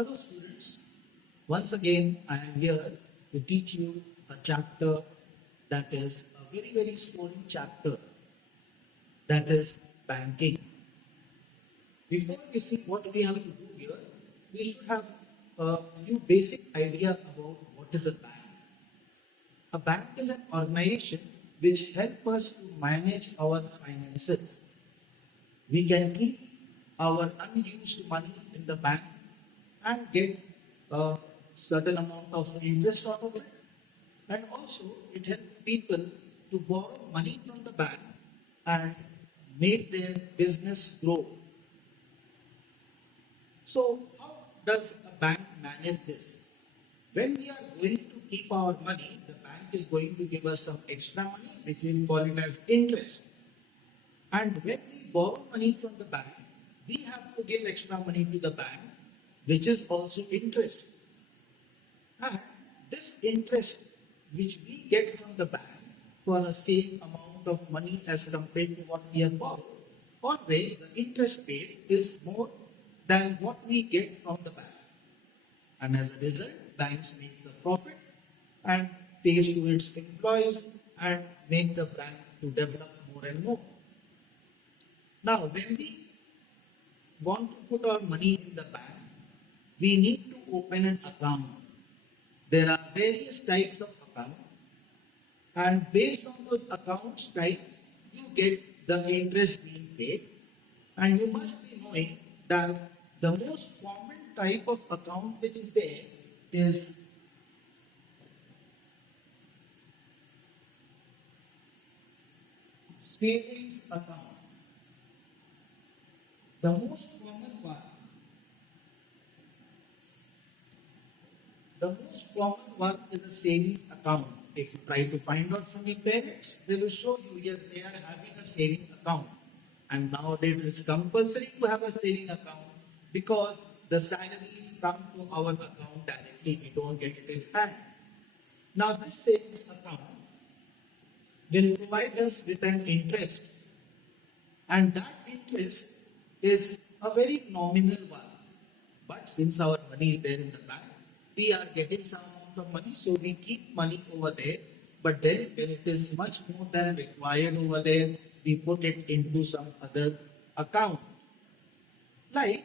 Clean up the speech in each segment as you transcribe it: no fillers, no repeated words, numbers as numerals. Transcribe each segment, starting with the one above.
Hello students, once again I am here to teach you a chapter that is a very small chapter, that is banking. Before we see what we have to do here, we should have a few basic idea about what is a bank. A bank is an organization which help us to manage our finances. We can keep our unused money in the bank and get a certain amount of interest out of it. And also, it helps people to borrow money from the bank and make their business grow. So, how does a bank manage this? When we are going to keep our money, the bank is going to give us some extra money, which we will call it as interest. And when we borrow money from the bank, we have to give extra money to the bank, which is also interest. And this interest which we get from the bank for the same amount of money as compared to what we have borrowed, always the interest paid is more than what we get from the bank. And as a result, banks make the profit and pays to its employees and make the bank to develop more and more. Now, when we want to put our money in the bank, we need to open an account. There are various types of account, and based on those accounts type, you get the interest being paid. And you must be knowing that the most common type of account which is there is savings account. The most common one, is a savings account. If you try to find out from your parents, they will show you yes, they are having a savings account. And nowadays it is compulsory to have a savings account because the salaries come to our account directly. We don't get it in hand. Now this savings account will provide us with an interest, and that interest is a very nominal one. But since our money is there in the bank, we are getting some amount of money, so we keep money over there. But then, when it is much more than required over there, we put it into some other account. Like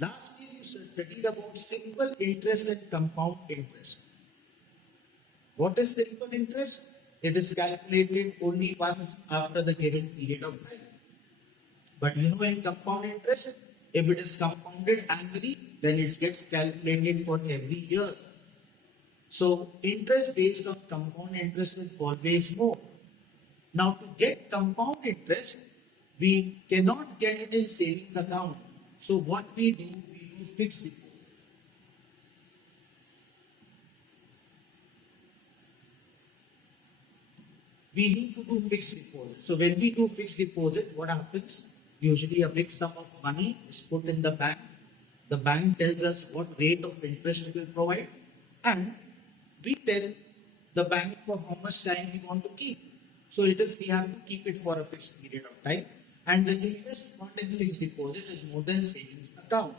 last year, you studied about simple interest and compound interest. What is simple interest? It is calculated only once after the given period of time. But in compound interest, if it is compounded annually, then it gets calculated for every year. So interest based on compound interest is always more. Now to get compound interest, we cannot get it in savings account. So what we do fixed deposit. We need to do fixed deposit. So when we do fixed deposit, what happens? Usually a big sum of money is put in the bank. The bank tells us what rate of interest it will provide, and we tell the bank for how much time we want to keep. So we have to keep it for a fixed period of time, and the interest not in fixed deposit is more than savings account.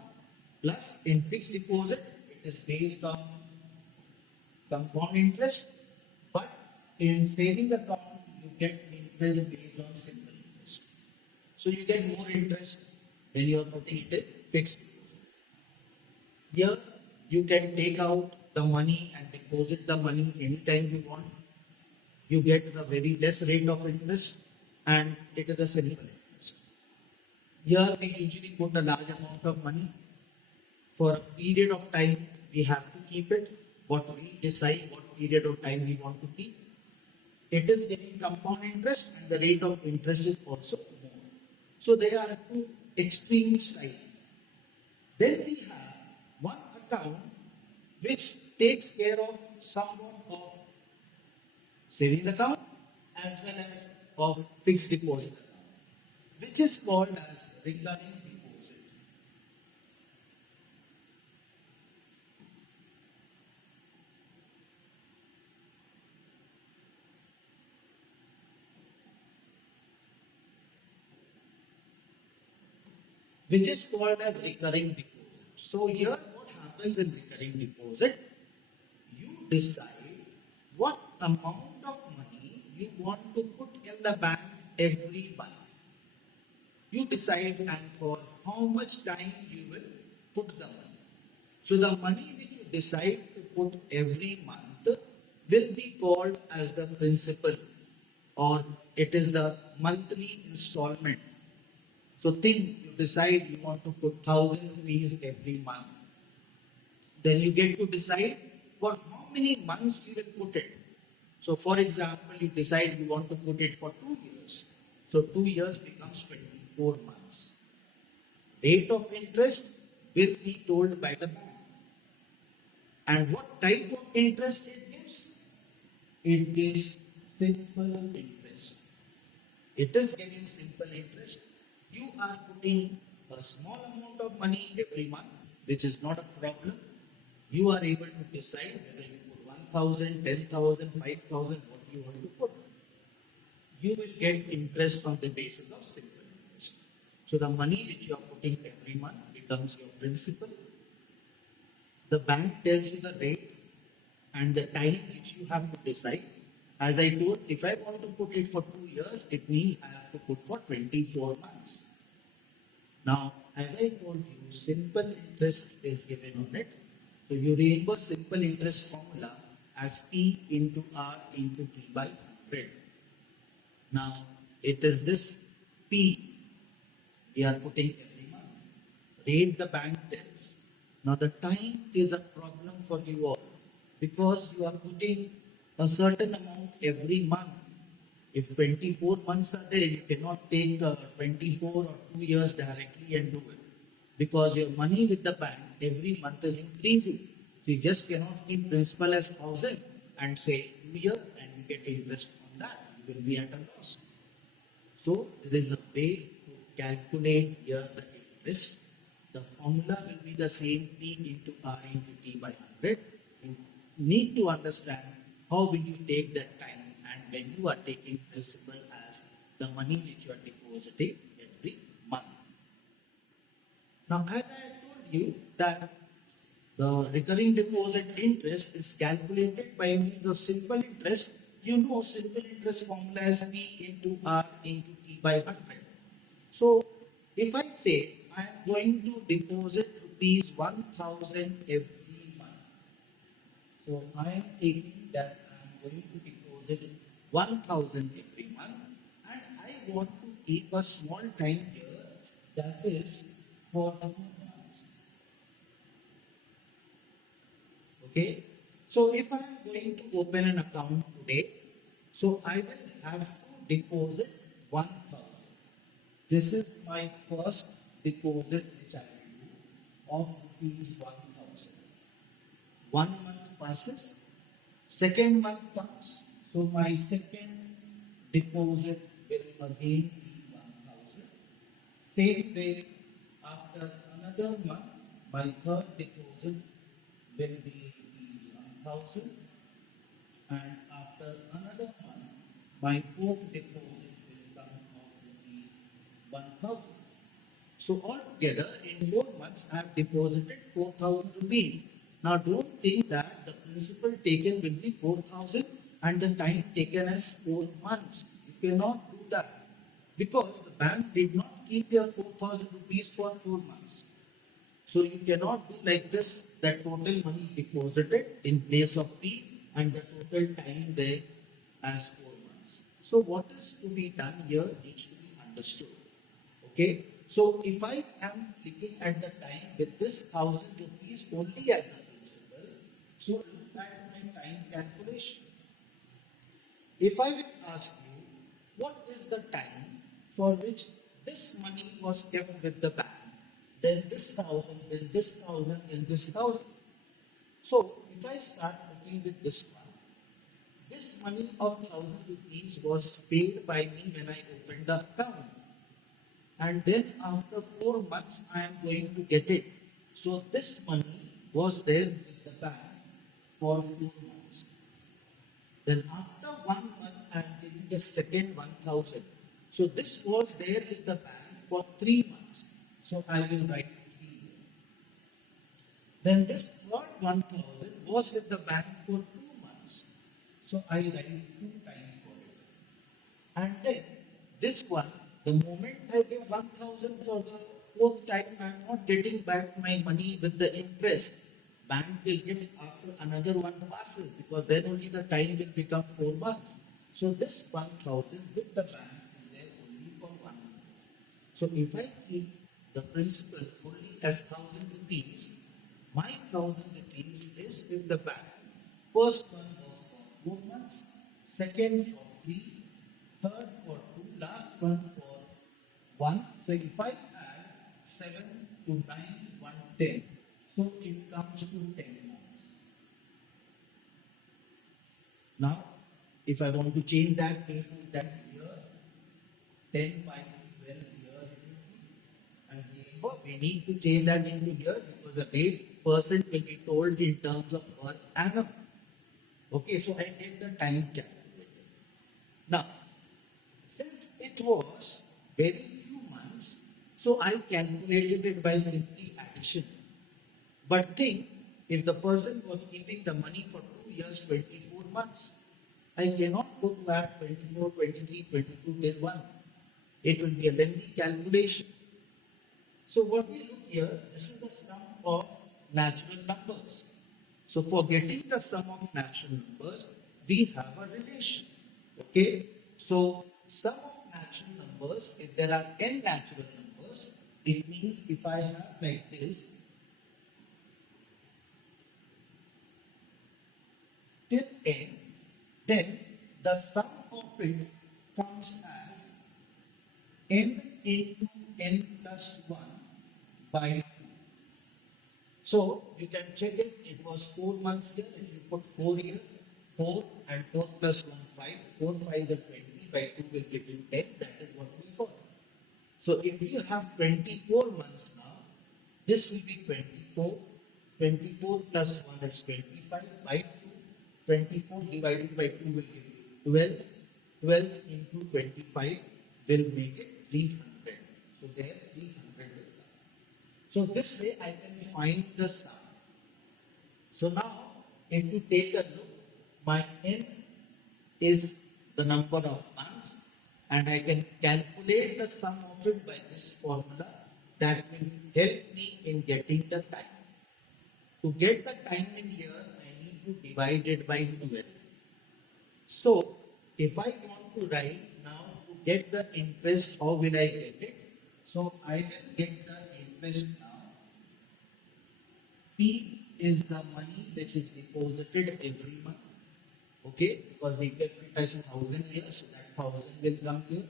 Plus in fixed deposit, it is based on compound interest, but in savings account, you get interest based on simple interest. So you get more interest when you are putting it in fixed deposit. Here, you can take out the money and deposit the money anytime you want. You get a very less rate of interest, and it is a simple interest. Here, we usually put a large amount of money. For a period of time, we have to keep it. What we decide what period of time we want to keep. It is getting compound interest, and the rate of interest is also more. So there are two extreme styles. Then we have one account which takes care of somewhat of savings account as well as of fixed deposit account, which is called as recurring deposit. Which is called as recurring deposit. So here what happens in recurring deposit, you decide what amount of money you want to put in the bank every month. You decide and for how much time you will put the money. So the money which you decide to put every month will be called as the principal, or it is the monthly installment. So think you decide you want to put 1,000 rupees every month. Then you get to decide for how many months you will put it. So for example, you decide you want to put it for 2 years. So 2 years becomes 24 months. Rate of interest will be told by the bank. And what type of interest it gives? It gives simple interest. It is giving simple interest. You are putting a small amount of money every month, which is not a problem. You are able to decide whether you put 1,000, 10,000, 5,000, what you want to put. You will get interest on the basis of simple interest. So the money which you are putting every month becomes your principal. The bank tells you the rate and the time which you have to decide. As I told, if I want to put it for 2 years, it means I have to put for 24 months. Now, as I told you, simple interest is given on it. So you remember simple interest formula as P into R into T by 100. Now, it is this P we are putting every month. Rate the bank tells. Now, the time is a problem for you all because you are putting a certain amount every month. If 24 months are there, you cannot take 24 or 2 years directly and do it because your money with the bank every month is increasing. So you just cannot keep principal as 1,000 and say 2 years and you get interest on that. You will be at a loss. So there is a way to calculate here the interest. The formula will be the same P into R into T by 100. You need to understand how will you take that time and when you are taking principal as the money which you are depositing every month. Now, as I told you that the recurring deposit interest is calculated by means of simple interest. You know simple interest formula is P into R into T by 100. So, if I say I am going to deposit rupees 1,000 every month. So, I am taking that I am going to deposit 1,000 every month and I want to keep a small time here, that is for 4 months. Okay. So if I am going to open an account today, so I will have to deposit 1,000. This is my first deposit which I will do of rupees 1,000. 1 month passes, second month comes, so my second deposit will again be 1,000. Same way, after another month, my third deposit will be 1,000, and after another month, my fourth deposit will come of rupees 1,000. So altogether, in 4 months, I have deposited 4,000 rupees. Now, don't think that the principal taken will be 4,000 and the time taken as 4 months. You cannot do that because the bank did not keep your 4,000 rupees for 4 months. So you cannot do like this, that total money deposited in place of P and the total time there as 4 months. So what is to be done here needs to be understood. Okay. So if I am looking at the time with this 1,000 rupees only as the principal, so look at my time calculation. If I will ask you, what is the time for which this money was kept with the bank, then this 1,000, then this 1,000, then this 1,000. So if I start looking with this one, this money of 1,000 rupees was paid by me when I opened the account. And then after 4 months, I am going to get it. So this money was there with the bank for 4 months. Then after 1 month, I am getting the second 1,000. So this was there with the bank for 3 months. So I will write 3. Then this third 1000 was with the bank for 2 months. So I write 2 times for it. And then this one, the moment I give 1000 for the fourth time, I am not getting back my money with the interest. Bank will give after another one passes because then only the time will become 4 months. So this 1000 with the bank is there only for 1 month. So if I keep the principal only as 1000 rupees, my 1000 rupees is with the bank. First one was for 4 months, second for 3, third for 2, last one for 1. So if I add 7 to 9, 1, 10, so it comes to 10 months. Now, if I want to change that into that year, 10 by 12 year it will be. And remember, we need to change that into year because the rate percent will be told in terms of per annum. Okay, so I take the time calculator. Now, since it was very few months, so I calculated it by simply addition. But think, if the person was keeping the money for 2 years, 24 months, I cannot put that 24, 23, 22 till 1. It will be a lengthy calculation. So what we look here, this is the sum of natural numbers. So for getting the sum of natural numbers, we have a relation. Okay? So sum of natural numbers, if there are n natural numbers, it means if I have like this till n, then the sum of it comes as n into n plus 1 by 2. So you can check it, it was 4 months here, if you put 4 here, 4 and 4 plus 1, 5, 4, 5 is 20, by 2 will give you 10, that is what we got. So if you have 24 months now, this will be 24, 24 plus 1 is 25 by 2, 24 divided by 2 will give you 12, 12 into 25 will make it 300. So there 300 will come. So this way I can find the sum. So now if you take a look, my n is the number of months and I can calculate the sum of it by this formula that will help me in getting the time. To get the time in here, I need to divide it by 12. So if I want to write now to get the interest, how will I get it? So I will get the interest now. P is the money which is deposited every month. Okay, because we kept it as 1000 here, so that 1000 will come here.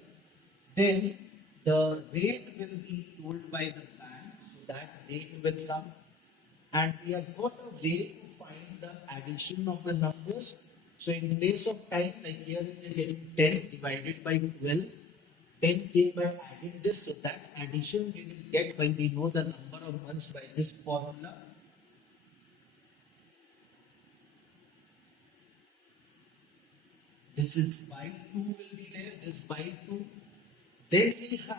Then the rate will be told by the bank, so that rate will come. And we have got a way to find the addition of the numbers. So in place of time, like here we are getting 10 divided by 12. 10 came by adding this, so that addition we will get when we know the number of months by this formula. This is by 2 will be there, this by 2. Then we have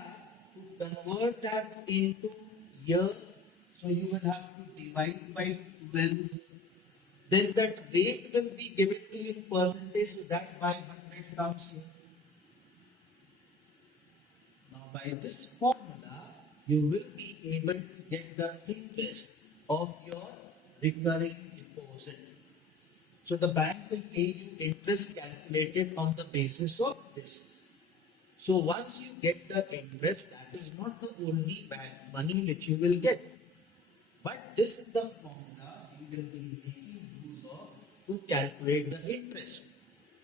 to convert that into year. So you will have to divide by 12. Then that rate will be given to you in percentage, so that by 100 comes here. Now by this formula, you will be able to get the interest of your recurring deposit. So the bank will pay you interest calculated on the basis of this. So once you get the interest, that is not the only bank money which you will get. But this is the formula you will be making use of to calculate the interest.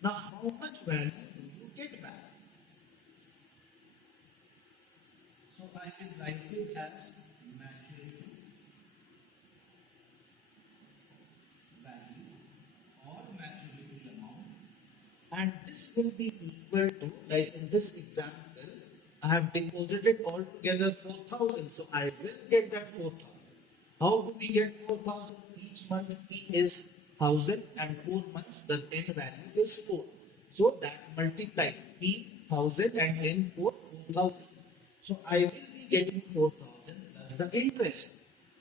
Now how much value do you get back? So I will write it as maturity value or maturity amount, and this will be equal to, like in this example, I have deposited altogether 4000, so I will get that 4000. How do we get 4000? Each month P is 1000 and 4 months the end value is 4. So that multiply P 1000 and N 4 4000. So I will be getting 4000 plus the interest.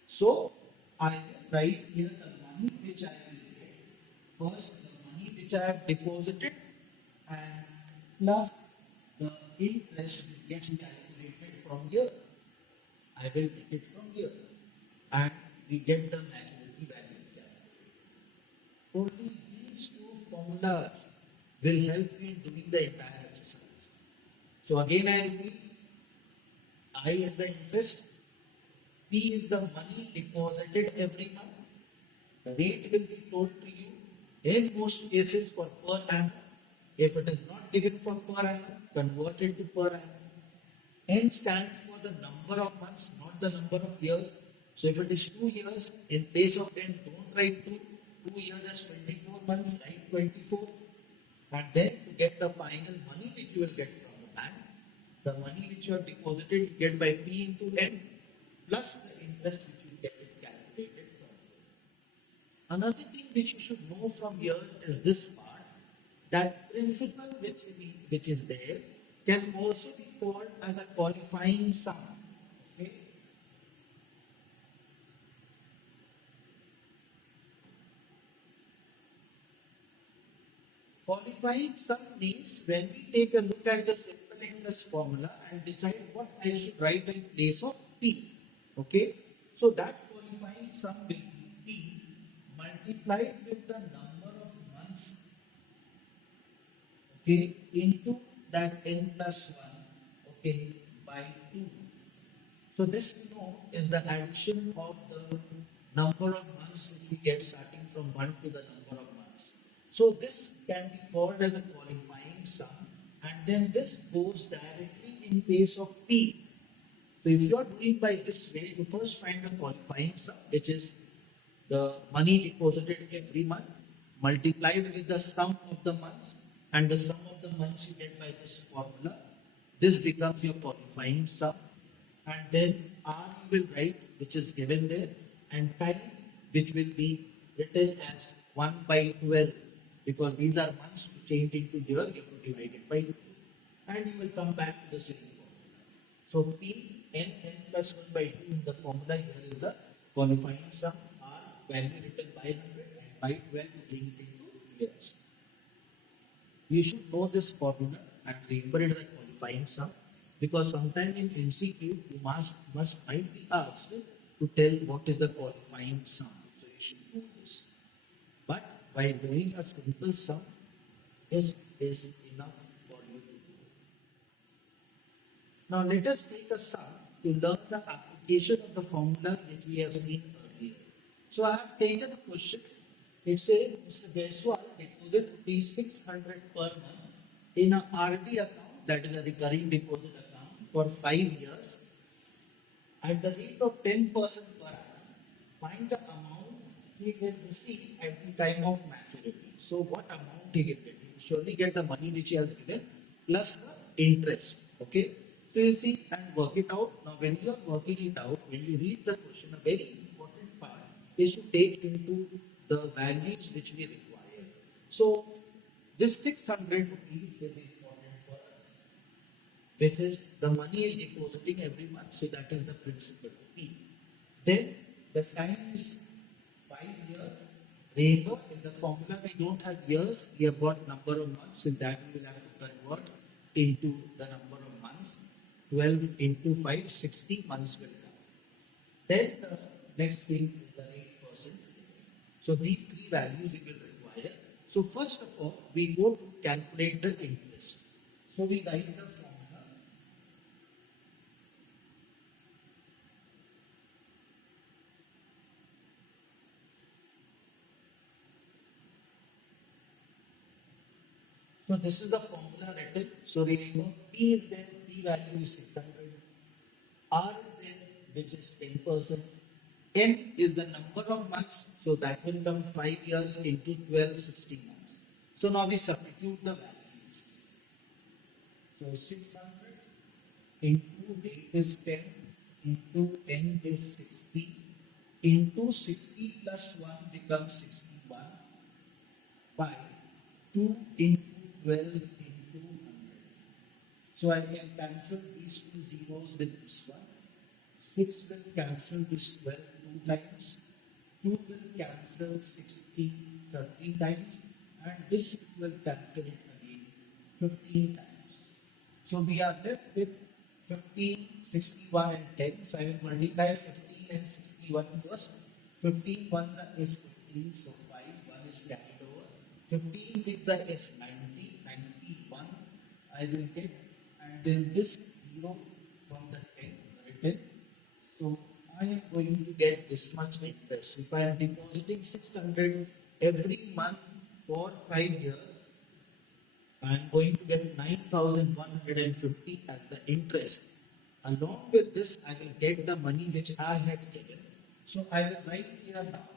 So I will write here the money which I will get. First, the money which I have deposited and plus the interest which gets calculated from here. I will get it from here. And we get the maturity value calculated. Only these two formulas will help you in doing the entire exercise. So again I repeat, I is the interest, P is the money deposited every month. The rate will be told to you in most cases for per annum. If it is not given for per annum, convert it to per annum. N stands for the number of months, not the number of years. So if it is 2 years, in place of N, don't write 2. 2 years as 24 months, write 24. And then to get the final money which you will get from the bank, the money which you have deposited, you get by P into N plus the interest which you get it calculated from here. Another thing which you should know from here is this part, that principal which is there can also be called as a qualifying sum. Okay? Qualifying sum means when we take a look at the simple interest formula and decide what I should write in place of P. Okay? So that qualifying sum will be P multiplied with the number of months, okay, into that N plus 1, okay, by 2. So this we know is the addition of the number of months which we get starting from 1 to the number of months. So this can be called as a qualifying sum, and then this goes directly in place of P. So if you are doing by this way, you first find the qualifying sum, which is the money deposited every month multiplied with the sum of the months, and the sum of the months you get by this formula. This becomes your qualifying sum, and then R you will write, which is given there, and time, which will be written as 1 by 12, because these are months changed into year, you have to divide it by 12, and you will come back to the same formula. So P n plus 1 by 2 in the formula here is the qualifying sum, R value written by 100 and by 12 to bring it into years. You should know this formula and remember it as a qualifying sum, because sometimes in MCQ you might be asked to tell what is the qualifying sum. So you should know this. But by doing a simple sum, this is enough for you to do. Now let us take a sum to learn the application of the formula which we have seen earlier. So I have taken a question. It says Mr. Jaiswal deposit rupees 600 per month in a RD account, that is a recurring deposit account, for 5 years at the rate of 10% per annum. Find the amount he will receive at the time of maturity. So what amount he will get? He will surely get the money which he has given plus the interest. Okay. So you'll see and work it out. Now when you are working it out, when you read the question, a very important part is to take into the values which we require. So this 600 rupees is important for us, which is the money is depositing every month, so that is the principal P. Then the time is 5 years. Remember, in the formula we don't have years, we have got number of months, so that we will have to convert into the number of months. 12 into 5, 60 months will come. Then the next thing is the rate percent. So these three values we will require. So first of all, we go to calculate the interest. So we write the formula. So this is the formula written. So remember, P is there, P value is 600. R is there, which is 10%. N is the number of months, so that will come 5 years into 12, 60 months. So now we substitute the values. So 600 into rate is 10, into N is 60, into 60 plus 1 becomes 61, by 2 into 12 into 100. So I can cancel these two zeros with this one. 6 will cancel this 12 2 times. 2 will cancel 60 30 times, and this will cancel it again 15 times. So we are left with 15, 61 and 10. So I will multiply 15 and 61 first. 15 1 is 15, so 5, 1 is carried over. 15 6 is 90, 91 I will get, and then this 0 from the 10 written. So I am going to get this much interest. If I am depositing 600 every month for 5 years, I am going to get 9,150 as the interest. Along with this, I will get the money which I had given. So I will write here now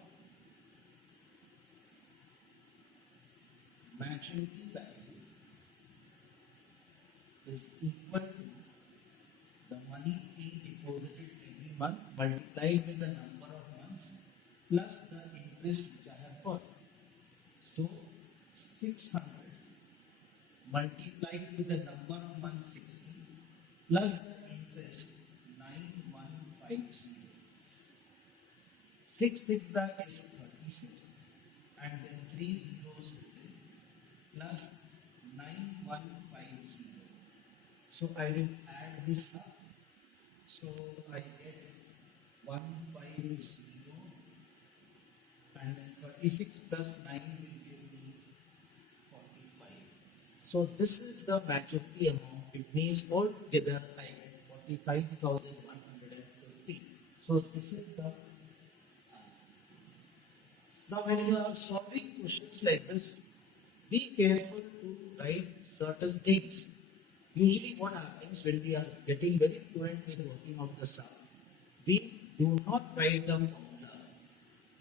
maturity value is equal to the money being deposited every month multiplied with the number of months plus the interest which I have got. So 600 multiplied with the number of months 60 plus the interest 9150. 6 6 is 36 and then 3 zeros written plus 9150. So I will add this up. So I get 150 and then 36 plus 9 will give me 45. So this is the maturity amount. It means altogether I get 45,150. So this is the answer. Now when you are solving questions like this, be careful to write certain things. Usually what happens when we are getting very fluent with working out the sum, we do not write the formula.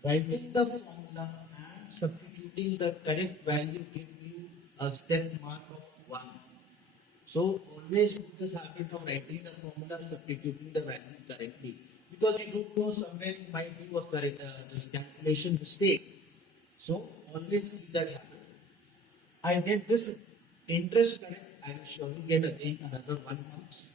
Writing the formula and substituting the correct value give you a step mark of 1. So always do this habit of writing the formula, substituting the value correctly. Because you don't know somewhere you might do a correct this calculation mistake. So always keep that habit. I get this interest correct, I will surely get again another 1 marks.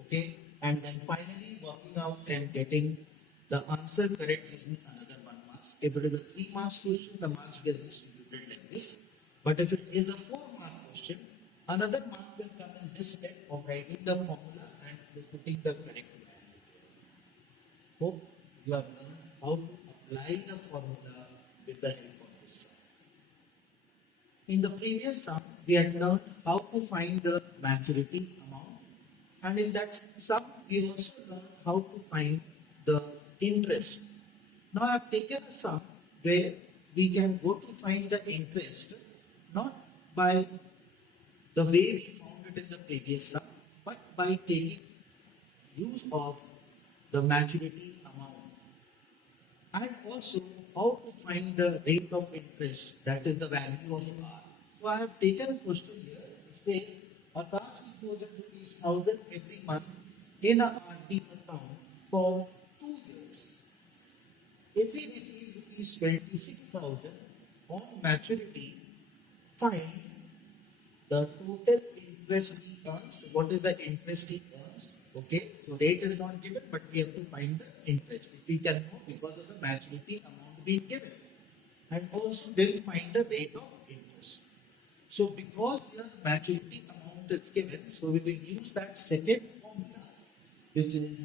Okay, and then finally working out and getting the answer correct is another 1 marks. If it is a 3 marks question, the marks gets distributed like this. But if it is a 4 mark question, another mark will come in this step of writing the formula and putting the correct value. Hope you have learned how to apply the formula with the help of this sum. In the previous sum, we had learned how to find the maturity amount, and in that sum, we also learned how to find the interest. Now, I have taken a sum where we can go to find the interest not by the way we found it in the previous sum, but by taking use of the maturity amount, and also how to find the rate of interest, that is the value of R. So I have taken a question here. It says Akash deposits rupees 1,000 every month in a RD account for 2 years. If he receives rupees 26,000 on maturity, find the total interest he earns. What is the interest he earns? Okay, so rate is not given, but we have to find the interest, which we can know because of the maturity amount being given. And also then find the rate of interest. So because your maturity amount is given, so we will use that second formula, which is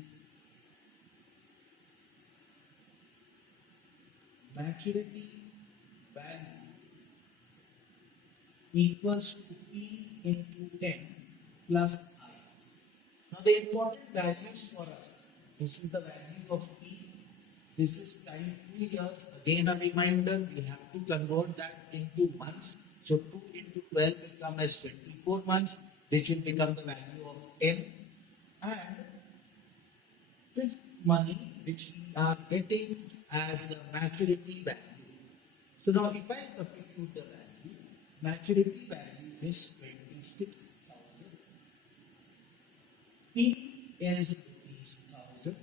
maturity value equals to P into N plus I. Now the important values for us, this is the value of P, this is time 2 years. Again a reminder, we have to convert that into months. So 2 into 12 will come as 24 months, which will become the value of N. And this money which we are getting as the maturity value. So now if I substitute the value, maturity value is 26,000. P is rupees 1,000.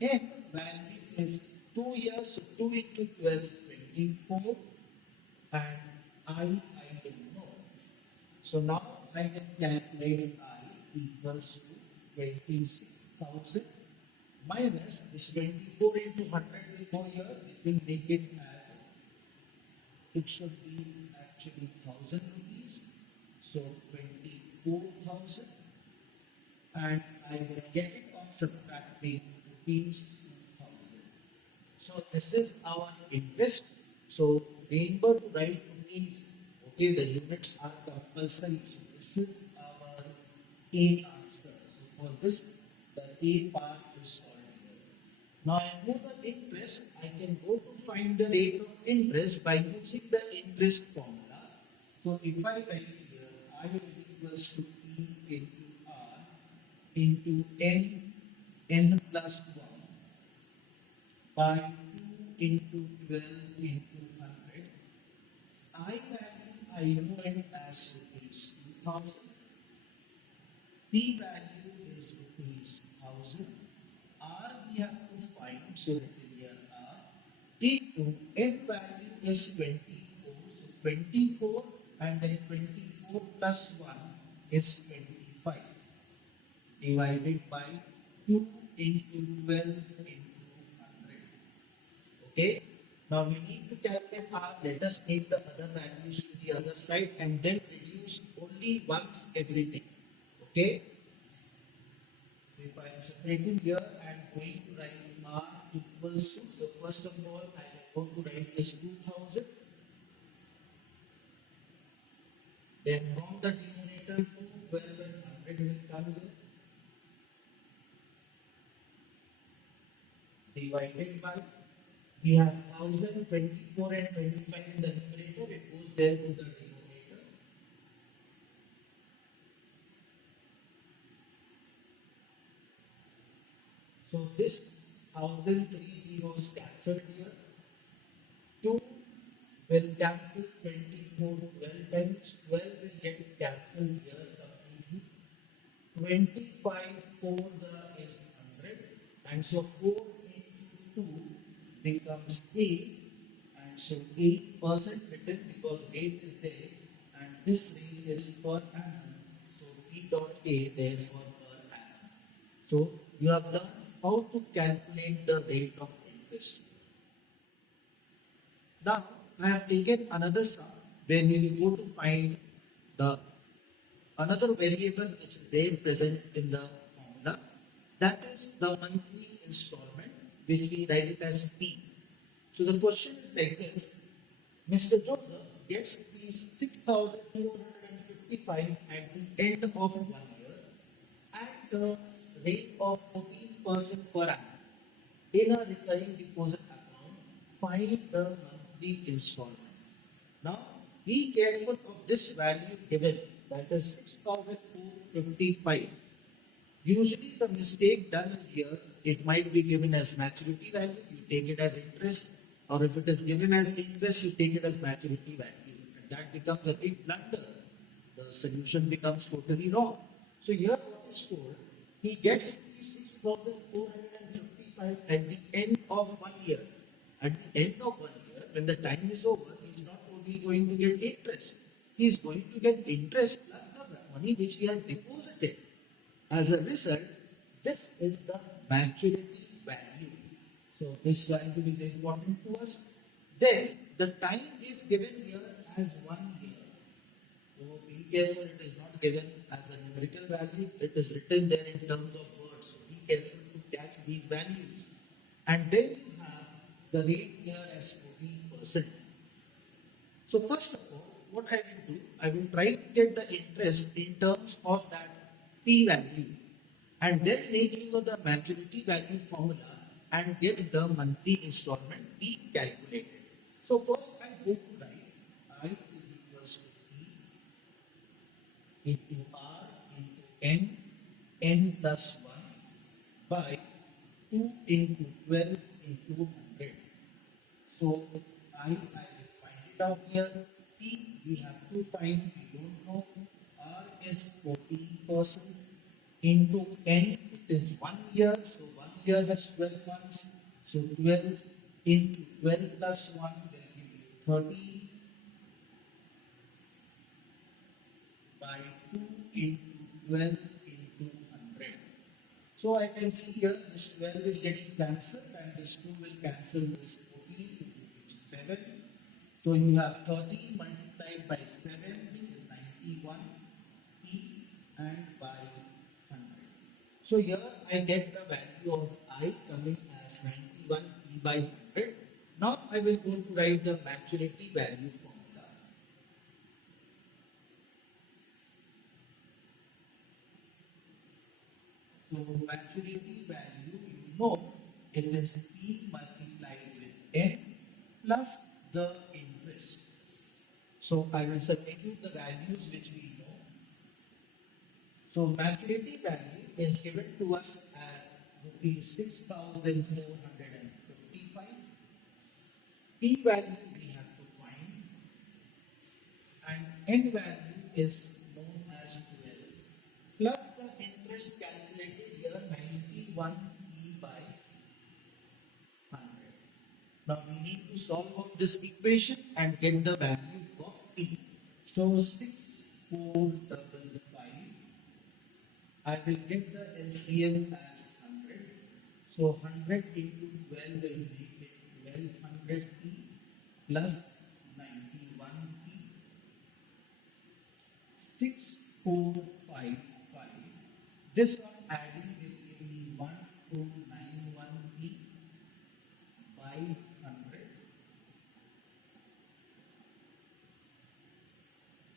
N value is 2 years, so 2 into 12 is 24. And I don't know. So now I can calculate I equals to 26,000 minus this 24 into 100 will go here, it will make it as, it should be actually 1000 rupees. So 24,000, and I will get it on subtracting rupees 2000. So this is our interest. So remember to write rupees. Okay, the units are compulsory. So this is our A answer. So for this, the A part is solved here. Now I know the interest. I can go to find the rate of interest by using the interest formula. So if I write here I is equals to P into R into n plus 1 by 2 into 12 into 100. I value I know it as rupees 2000. P value is rupees 1000. R we have to find, so written here R into n value is 24. So 24 and then 24 plus 1 is 25 divided by 2 into 12 into 100. Okay. Now we need to calculate R. Let us take the other values to the other side and then reduce only once everything. Okay. If I am separating here and going to write R equals to, so first of all I am going to write this 2000. Then from the denominator 2, 12 and 100 will come here. Divided by, we have 1000, 24 and 25 in the numerator, it goes there to the denominator. So this 1003 zeros cancelled here. 2 will cancel 24 12 times, 12 will get cancelled here completely. 25 4 the is 100, and so 4 into 2 becomes 8, and so 8% written because rate is there, and this rate is per annum, so P dot A therefore per annum. So you have learned how to calculate the rate of interest. Now I have taken another sum when we will go to find the another variable which is there present in the formula, that is the monthly installment, which we write it as P. So the question is like this: Mr. Joseph gets rupees 6,455 at the end of 1 year at the rate of 14% per annum in a recurring deposit account. Find the monthly installment. Now, be careful of this value given, that is 6,455. Usually the mistake done is here, it might be given as maturity value, you take it as interest, or if it is given as interest, you take it as maturity value. And that becomes a big blunder. The solution becomes totally wrong. So here what is told, he gets 6,455 at the end of 1 year. At the end of 1 year, when the time is over, he is not only going to get interest, he is going to get interest plus the money which he has deposited. As a result, this is the maturity value. So this value will be important to us. Then the time is given here as 1 year. So be careful, it is not given as a numerical value, it is written there in terms of words. So be careful to catch these values. And then you have the rate here as 14%. So first of all, what I will do, I will try to get the interest in terms of that P value, and then make use of the maturity value formula and get the monthly installment P calculated. So first I go to write I is equals to P into R into n plus 1 by 2 into 12 into 100. So I will find it out here. P we have to find, we don't know. R is 14% into n, it is 1 year, so 1 year has 12 months. So 12 into 12 plus 1 will give you 30 by 2 into 12 into 100. So So I can see here this 12 is getting cancelled and this 2 will cancel this 14 to give 7. So you have 13 multiplied by 7 which is 91 e and by 100. So here I get the value of I coming as 91 e by 100. Now I will go to write the maturity value formula. So maturity value, you know, it is P multiplied with N plus the interest. So I will substitute the values which we know. So maturity value is given to us as rupees 6,455. P value we have to find and N value is known as 12 plus the interest calculated here 91 E by 100. Now we need to solve out this equation and get the value of P. So 6,455. I will get the LCM as 100. So 100 into 12 will make it 1200 P plus 91 P. 6455. This one adding will give me 1291 P by 100.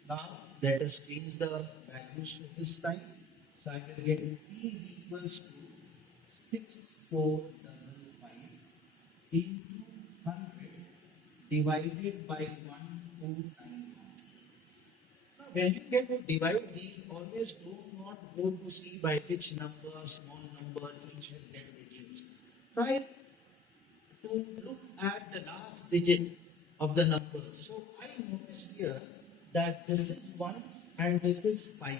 Now let us change the values to this time. So I will get P is equals to 6455 into 100 divided by 1291. Now when you get to divide these, always do not go to see by which number, small number each will get reduced. Try to look at the last digit of the numbers. So I noticed here that this is 1 and this is 5.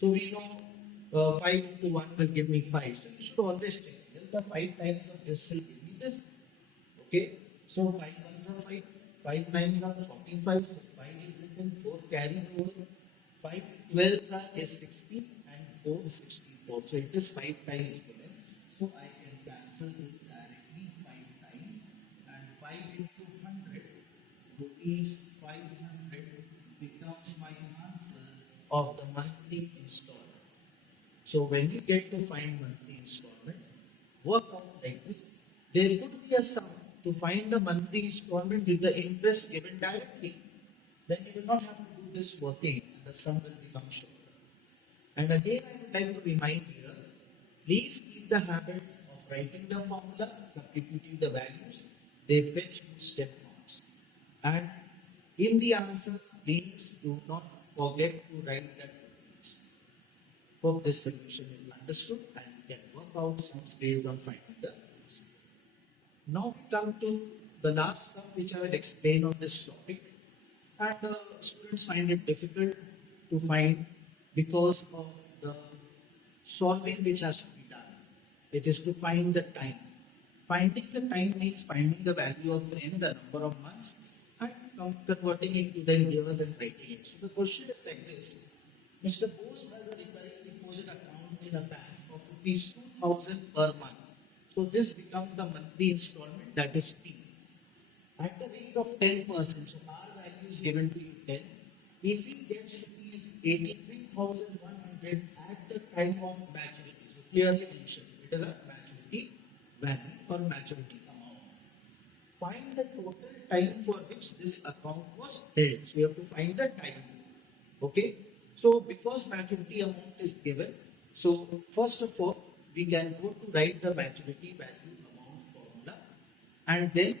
So we know 5 into 1 will give me 5. So you should always check. The 5 times of this will give me this. Okay. So 5 ones are 5. 5 nines are 45. So 5 is written, 4 carried over. 5 12s are is 60 and 4 64. So it is 5 times given. So I can cancel this directly 5 times and 5 into 100 rupees 500 becomes my answer of the monthly installment. So when you get to find monthly installment, work out like this. There could be a sum to find the monthly installment with the interest given directly. Then you will not have to do this working and the sum will become shorter. And again, I would like to remind here, please keep the habit of writing the formula, substituting the values. They fetch you step marks. And in the answer, please do not forget to write that. Hope this solution is understood and you can work out sums based on finding the answer. Now we come to the last sum which I will explain on this topic. And the students find it difficult to find because of the solving which has to be done. It is to find the time. Finding the time means finding the value of n, the number of months, and converting it to then years and writing it. So the question is like this. Mr. Bose has a recurring deposit account in a bank of rupees 2,000 per month. So this becomes the monthly installment, that is P. At the rate of 10%, so R value is given to you 10. If he gets rupees 83,100 at the time of maturity, so clearly mentioned, it is a maturity value or maturity amount. Find the total time for which this account was held. So you have to find the time. Okay. So because maturity amount is given, so first of all, we can go to write the maturity value amount formula and then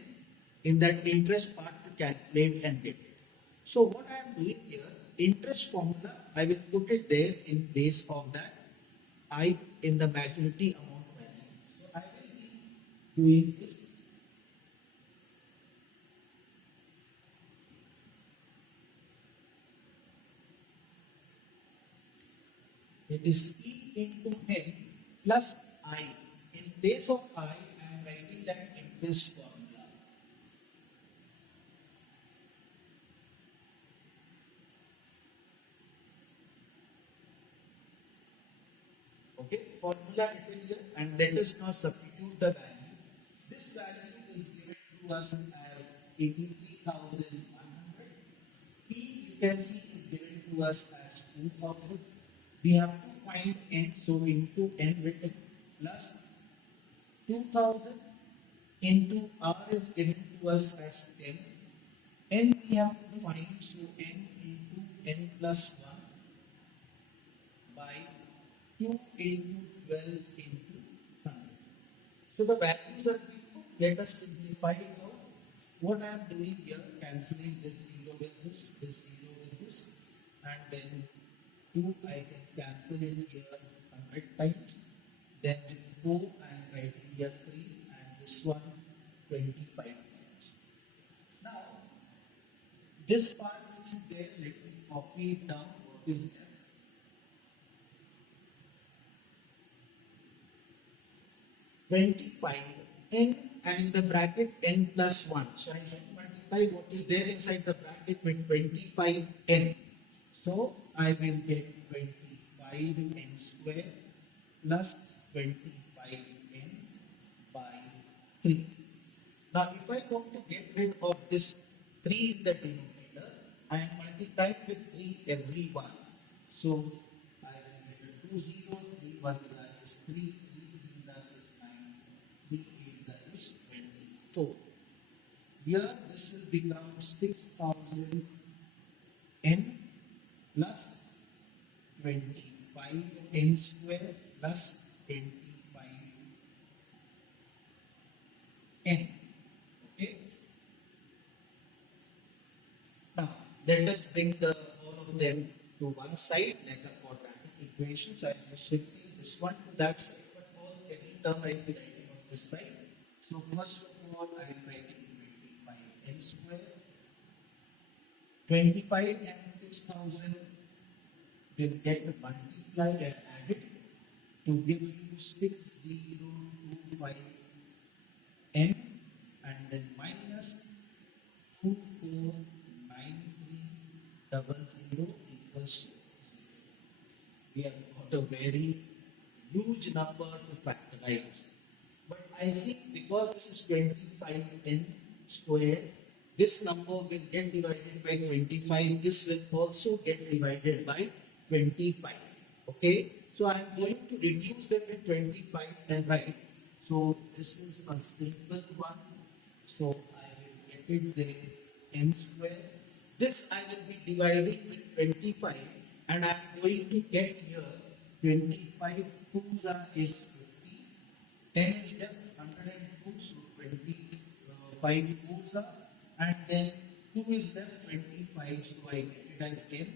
in that interest part to calculate and get it. So what I am doing here, interest formula, I will put it there in place of that I in the maturity amount value. So I will be doing this. It is E into N plus I. In place of I am writing that interest formula. Okay, for formula written here and let us now substitute the value. This value is given to us as 83,100. P you can see is given to us as 2,000. We have to find n, so into n written plus 2,000 into r is given to us as 10. N we have to find, so n into n plus 1 by 2 into 12 into 100. So the values are input. Let us simplify it out. What I am doing here, cancelling this 0 with this 0 with this, and then 2 I can cancel it here 100 times. Then with 4 I am writing here 3 and this one 25 times. Now this part which is there, let me copy it down. What is left? 25 n and in the bracket n plus 1. So I should multiply what is there inside the bracket with 25 n. So I will get 25 n square plus 25 n by 3. Now if I want to get rid of this 3 in the denominator, I am multiplying with 3 every one. So I will get 2 0, 3 1 is 3, 3 3 is 9, 3 8 is 24. Here this will become 6,000 n plus 25 n square plus 25 n. Okay. Now let us bring all of them to one side like a quadratic equation. So I am shifting this one to that side, but every term I will be writing on this side. So first of all I am writing 25 n square. 25 and 6,000 will get multiplied and added to give you 6025 n and then minus 249300 equals to 0. We have got a very huge number to factorize. But I see because this is 25n square, this number will get divided by 25. This will also get divided by 25. Okay. So I am going to reduce them with 25 and write. So this is a simple one. So I will get it there n square. This I will be dividing with 25 and I am going to get here 25 2 is 50. 10 is left 102, so 25 4s and then 2 is left 25, so I get it as 10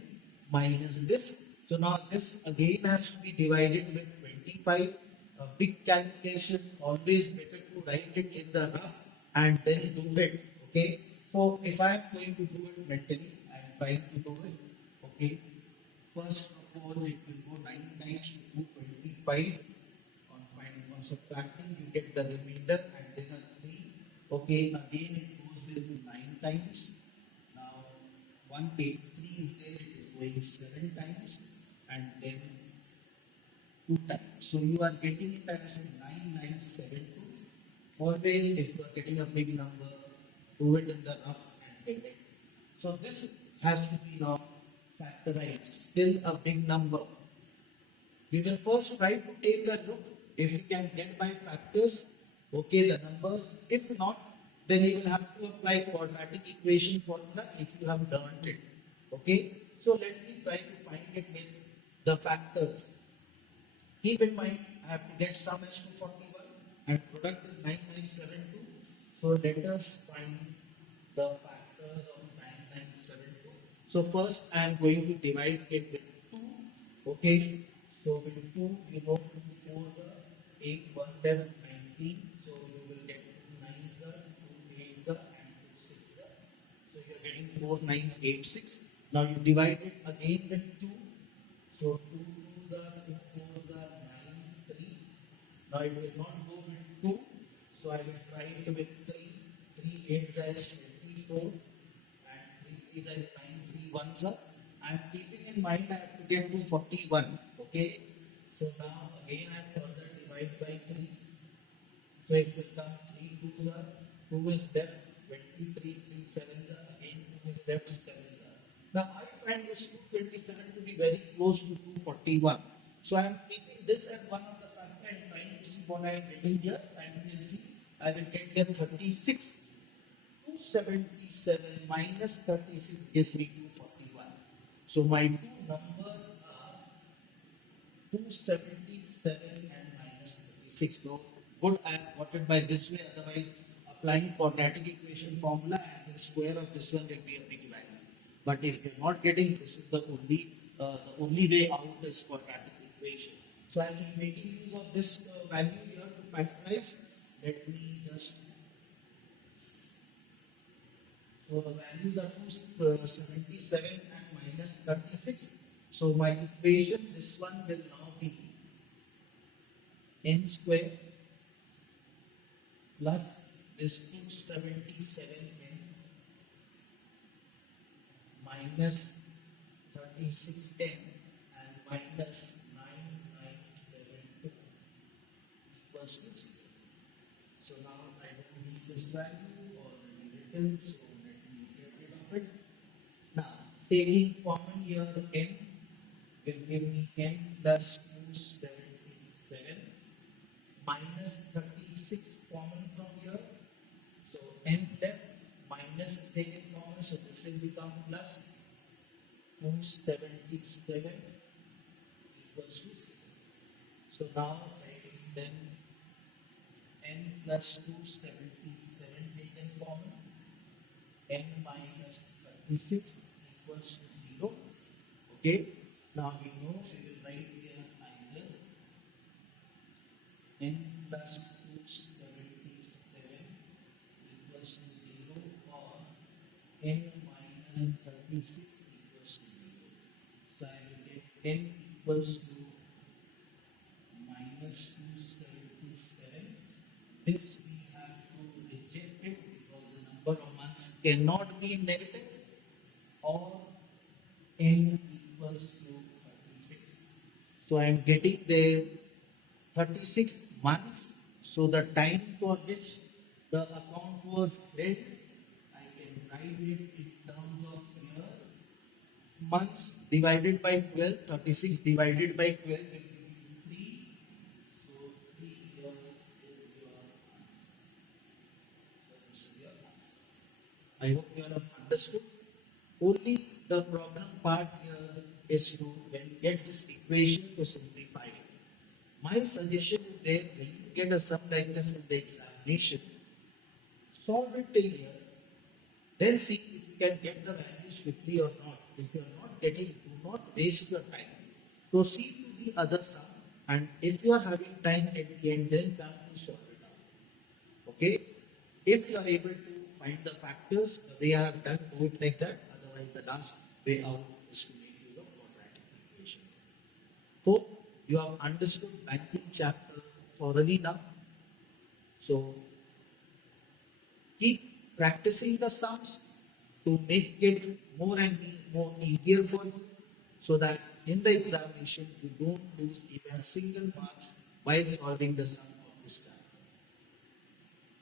minus this. So now this again has to be divided with 25. A big calculation, always better to write it in the rough and then do it. Okay. So if I am going to do it mentally, I am trying to do it. Okay. First of all, it will go 9 times to 225. On subtracting, you get the remainder and then a 3. Okay. Again, it goes with 9 times. Now 183 is there, it is going 7 times and then 2 times. So you are getting it as 9972. Always, if you are getting a big number, do it in the rough and get it. So this has to be now factorized. Still a big number. We will first try to take a look if you can get by factors. Okay, the numbers. If not, then you will have to apply quadratic equation formula if you have learned it. Okay. So let me try to find it with the factors. Keep in mind, I have to get sum as 241 and product is 9972. So let us find the factors of 9972. So first I am going to divide it with 2. Okay. So with 2, you know 2 4s are 8, 1 left 19. So you will get 2 9s are 2 8s are and 2 6s are. So you are getting 4986. Now you divide it again with 2. So 2 2s are 2 4s are 9 3. Now it will not go with 2. So I will try it with 3. 3 8s are 24 and 3 3s are 9 3 1s are. I am keeping in mind I have to get to 41. Okay. So now again I have further divide by 3. So it will come 3 2s are 2 is left, 23 3 7s are again 2 is left 7s are. Now I find this 227 to be very close to 241. So I am keeping this as one of the factor and trying to see what I am getting here, and you can see I will get here 36. 277 minus 36 gives me 241. So my two numbers are 277 and minus 36. So good, I have got it by this way. Otherwise, applying quadratic equation formula and the square of this one will be a big value. But if you're not getting, this is the only way out is quadratic equation. So I will be making use of this value here to factorize. Let me just. So the values are 277 and minus 36. So my equation, this one will now be n square plus this 277n minus 36n and minus 9972 equals to 0. So now I don't need this value or the negative. So let me get rid of it. Now taking common here n will give me n plus 277 minus 36 common from here. So n left minus is taken common, so this will become plus 277 equals to 0. So now I will then n plus 277 taken common, n minus 36 equals to 0. Okay, now we know we will write here either n plus 277 equals to 0 or n minus 36 equals to 0. So I will get n equals to minus 277. This we have to reject it because the number of months cannot be negative, or n equals to 36. So I am getting there 36 months. So the time for which the account was held, I can write it in terms of year. Months divided by 12, 36 divided by 12 will give you 3. So 3 years is your answer. So this is your answer. I hope you have understood. Only the problem part here is to, when you get this equation, to simplify it. My suggestion is there, when you get a sum like this in the examination, solve it till here, then see if you can get the values quickly or not. If you are not getting, do not waste your time. Proceed to the other sum, and if you are having time at the end, then come to solve it out. Okay? If you are able to find the factors, the way I have done, do it like that. Otherwise, the last way out is to make use of quadratic equation. Hope you have understood banking chapter thoroughly now. So keep practicing the sums to make it more and more easier for you, so that in the examination you don't lose even a single marks while solving the sum of this chapter.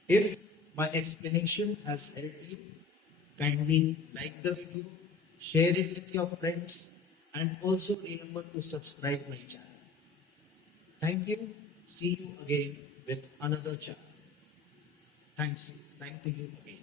If my explanation has helped you, kindly like the video, share it with your friends, and also remember to subscribe my channel. Thank you. See you again with another chapter. Thank you again.